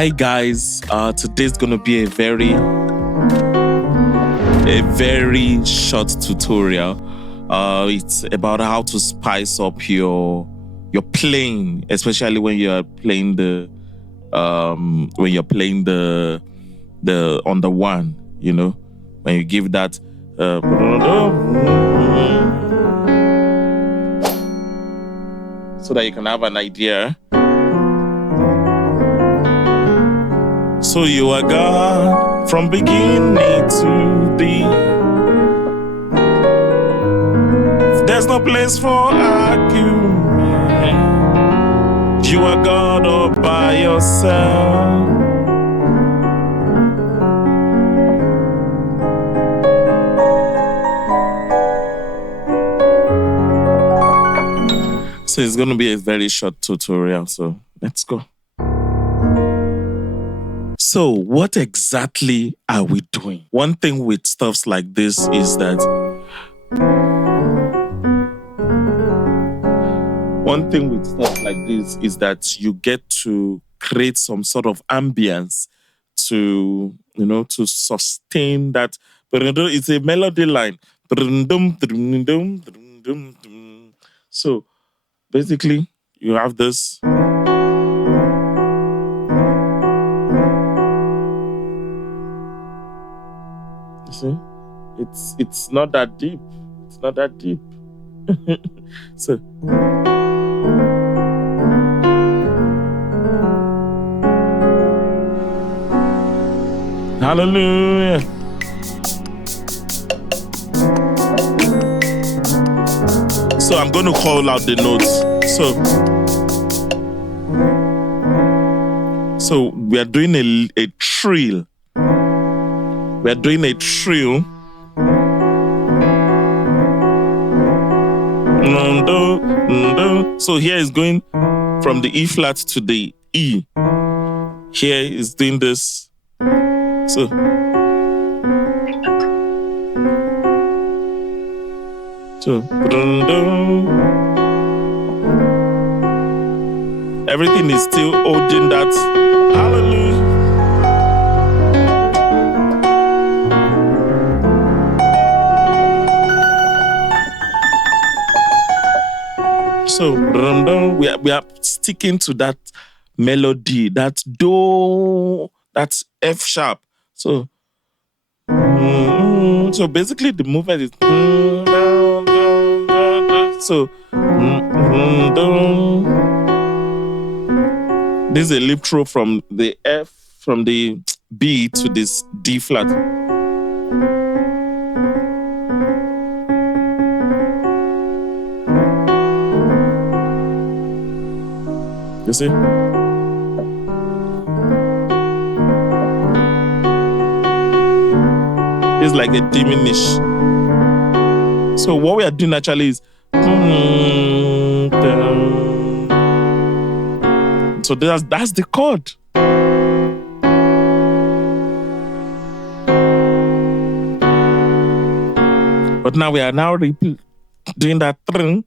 Hi guys, today's gonna be a very short tutorial. It's about how to spice up your playing, especially when you're playing the on the one, when you give that so that you can have an idea. So you are God from beginning to the end. There's no place for argument. You are God all by yourself. So it's going to be a very short tutorial. So let's go. So what exactly are we doing? One thing with stuffs like this is that you get to create some sort of ambience to sustain that. It's a melody line. So basically you have this. You see, it's not that deep. It's not that deep. So hallelujah. So I'm going to call out the notes. So we are doing a trill. We are doing a trill. So here is going from the E flat to the E. Here is doing this. So everything is still holding that. Hallelujah. So we are sticking to that melody, that do, that F sharp. So basically the movement is so this is a lip throw from the B to this D flat. You see? It's like a diminished. So what we are doing actually is so that's the chord. But now we are doing that thing.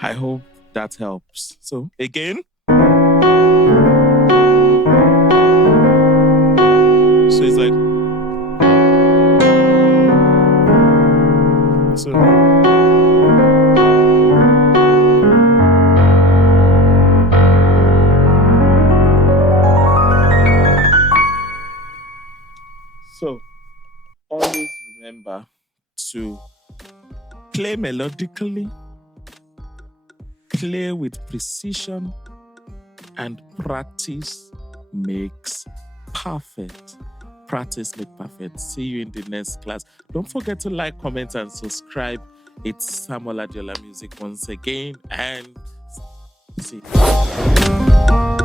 I hope that helps. So again. So it's like so. So always remember to play melodically, play with precision, and practice makes perfect. Practice makes perfect. See you in the next class. Don't forget to like, comment, and subscribe. It's Samuel Adiola Music once again, and see you.